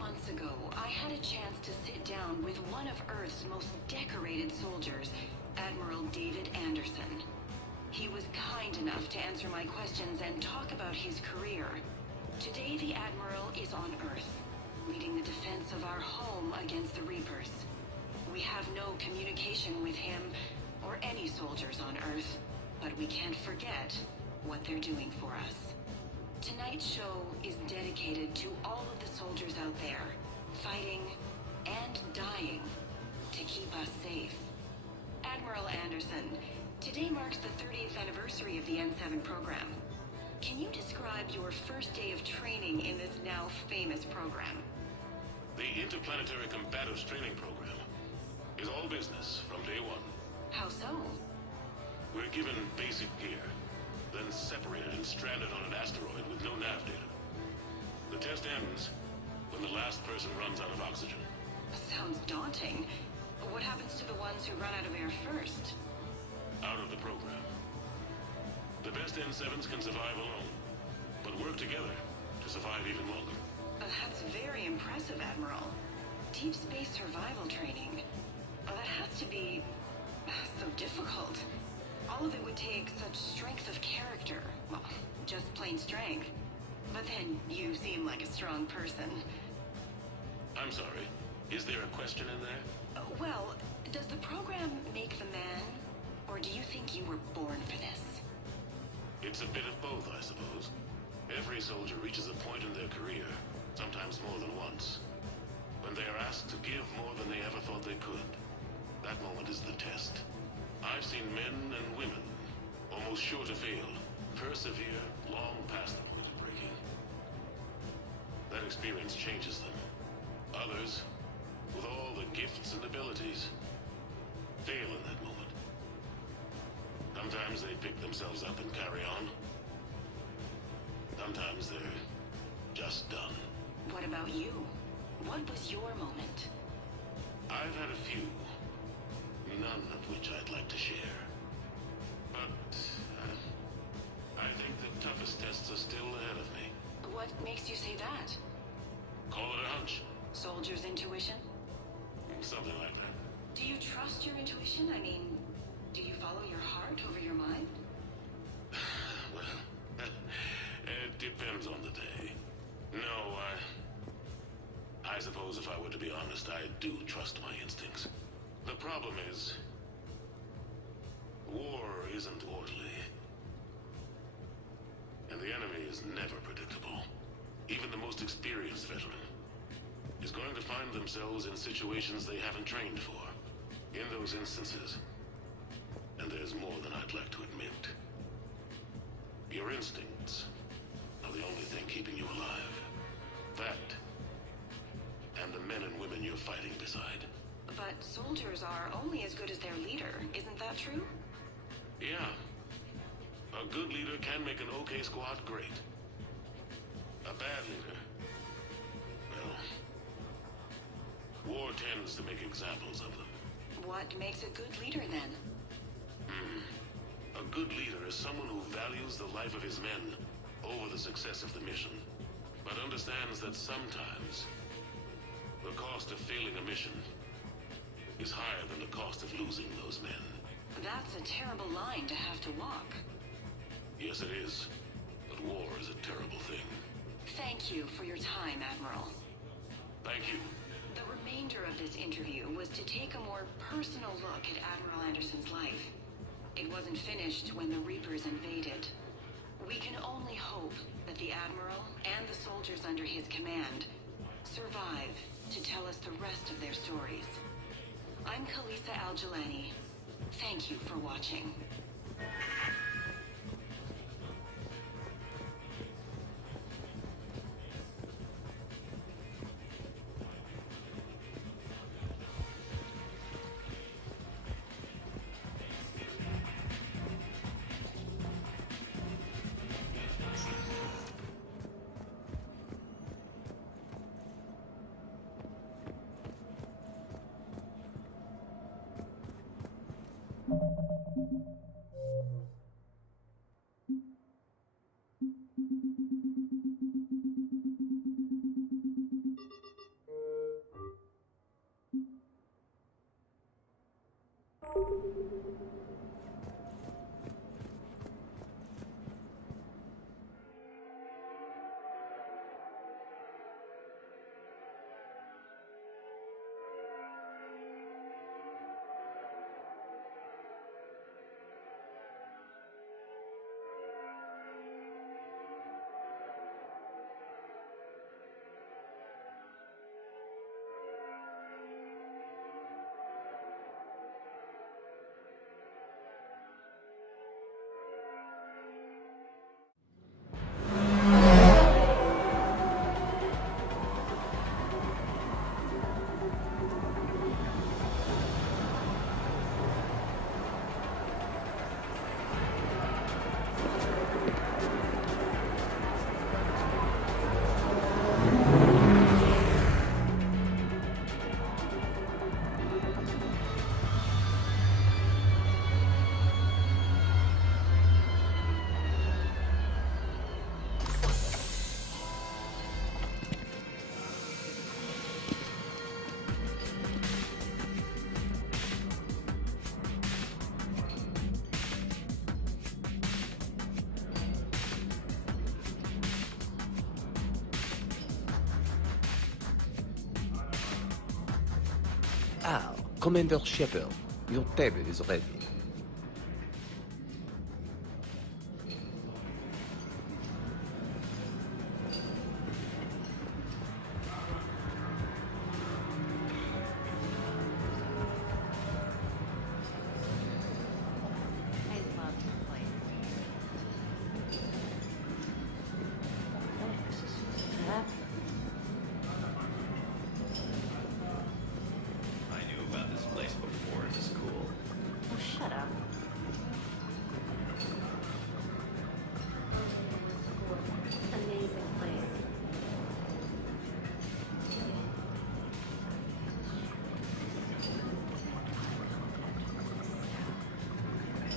months ago, I had a chance to sit down with one of Earth's most decorated soldiers, Admiral David Anderson. He was kind enough to answer my questions and talk about his career. Today, the Admiral is on Earth, leading the defense of our home against the Reapers. We have no communication with him or any soldiers on Earth, but we can't forget what they're doing for us. Tonight's show is dedicated to all of the soldiers out there, fighting and dying to keep us safe. Admiral Anderson, today marks the 30th anniversary of the N7 program. Can you describe your first day of training in this now famous program? The Interplanetary Combatives Training Program is all business from day one. How so? We're given basic gear, then separated and stranded on an asteroid with no nav data. The test ends when the last person runs out of oxygen. Sounds daunting. What happens to the ones who run out of air first? Out of the program. The best N7s can survive alone, but work together to survive even longer. That's very impressive, Admiral. Deep space survival training. That has to be so difficult. All of it would take such strength of character. Well, just plain strength. But then you seem like a strong person. I'm sorry. Is there a question in there? Well, does the program make the man? Or do you think you were born for this? It's a bit of both, I suppose. Every soldier reaches a point in their career, sometimes more than once, when they are asked to give more than they ever thought they could. That moment is the test. I've seen men and women, almost sure to fail, persevere long past the point of breaking. That experience changes them. Others, with all the gifts and abilities, fail in that moment. Sometimes they pick themselves up and carry on. Sometimes they're just done. What about you? What was your moment? I've had a few, none of which I'd like to share. But I think the toughest tests are still ahead of me. What makes you say that? Call it a hunch. Soldier's intuition? Something like that. Do you trust your intuition? I mean, do you follow your heart over your mind? Well, it depends on the day. No, I suppose if I were to be honest, I do trust my instincts. The problem is, war isn't orderly. And the enemy is never predictable. Even the most experienced veteran is going to find themselves in situations they haven't trained for. In those instances, and there's more than I'd like to admit, your instincts are the only thing keeping you alive. That, and the men and women you're fighting beside. But soldiers are only as good as their leader, isn't that true? Yeah. A good leader can make an okay squad great. A bad leader, well, war tends to make examples of them. What makes a good leader, then? A good leader is someone who values the life of his men over the success of the mission, but understands that sometimes the cost of failing a mission is higher than the cost of losing those men. That's a terrible line to have to walk. Yes, it is. But war is a terrible thing. Thank you for your time, Admiral. Thank you. The remainder of this interview was to take a more personal look at Admiral Anderson's life. It wasn't finished when the Reapers invaded. We can only hope that the Admiral and the soldiers under his command survive to tell us the rest of their stories. I'm Khaleesa Al-Jilani. Thank you for watching. Ah, Commander Shepard, your table is ready.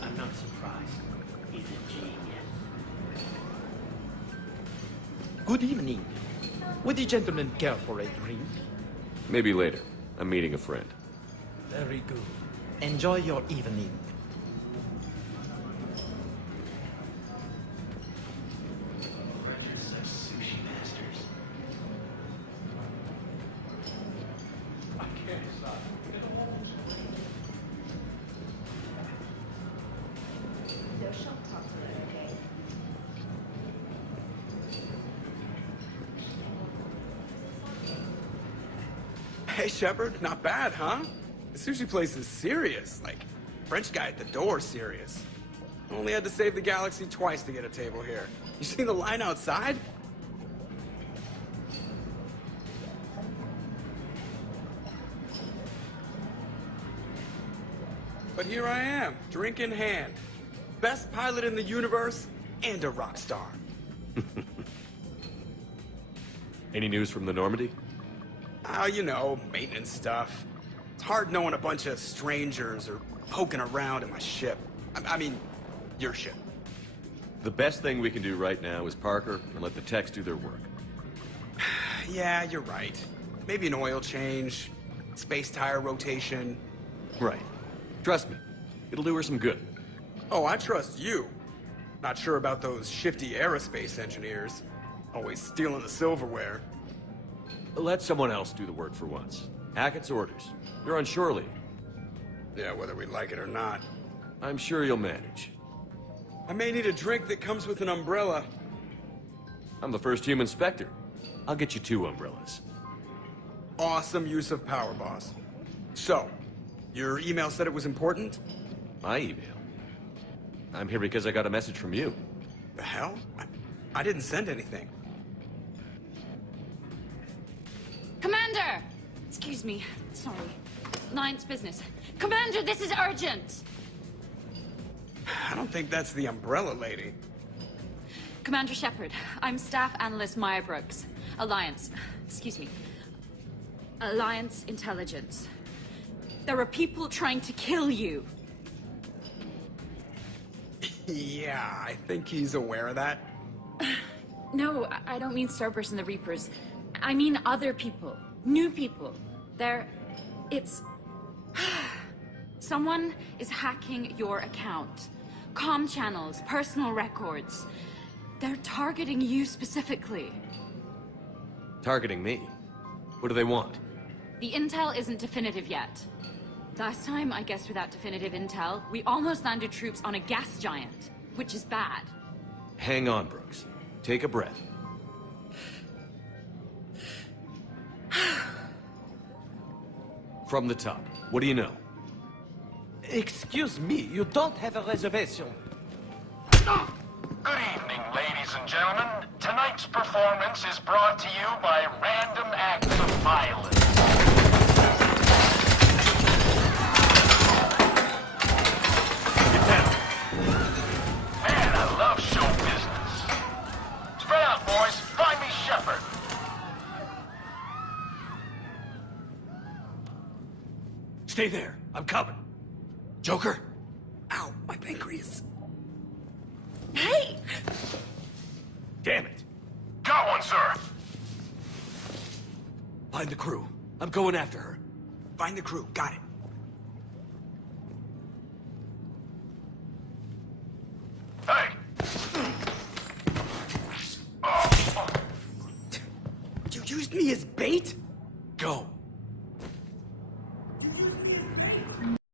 I'm not surprised. He's a genius. Good evening. Would the gentleman care for a drink? Maybe later. I'm meeting a friend. Very good. Enjoy your evening. Hey, Shepard, not bad, huh? The sushi place is serious. Like, French guy at the door serious. Only had to save the galaxy twice to get a table here. You seen the line outside? But here I am, drink in hand. Best pilot in the universe and a rock star. Any news from the Normandy? Oh, you know, maintenance stuff. It's hard knowing a bunch of strangers or poking around in my ship. I mean, your ship. The best thing we can do right now is Parker and let the techs do their work. Yeah, you're right. Maybe an oil change, space tire rotation. Right. Trust me, it'll do her some good. Oh, I trust you. Not sure about those shifty aerospace engineers. Always stealing the silverware. Let someone else do the work for once. Hackett's orders. You're on shore leave. Yeah, whether we like it or not. I'm sure you'll manage. I may need a drink that comes with an umbrella. I'm the first human Spectre. I'll get you 2 umbrellas. Awesome use of power, boss. So, your email said it was important? My email? I'm here because I got a message from you. The hell? I didn't send anything. Commander! Excuse me. Sorry. Ninth's business. Commander, this is urgent! I don't think that's the umbrella lady. Commander Shepard, I'm Staff Analyst Maya Brooks. Alliance. Excuse me. Alliance Intelligence. There are people trying to kill you. Yeah, I think he's aware of that. No, I don't mean Starburst and the Reapers. I mean other people. New people. It's... Someone is hacking your account. Comm channels, personal records. They're targeting you specifically. Targeting me? What do they want? The intel isn't definitive yet. Last time, I guess without definitive intel, we almost landed troops on a gas giant, which is bad. Hang on, Brooks. Take a breath. From the top, what do you know? Excuse me, you don't have a reservation. Good evening, ladies and gentlemen. Tonight's performance is brought to you by random acts of violence. Get down! Man, I love show business. Spread out, boys. Find me Shepard. Stay there. I'm coming. Joker? Ow, my pancreas. Hey! Damn it. Got one, sir. Find the crew. I'm going after her. Find the crew, got it. Hey. You used me as bait?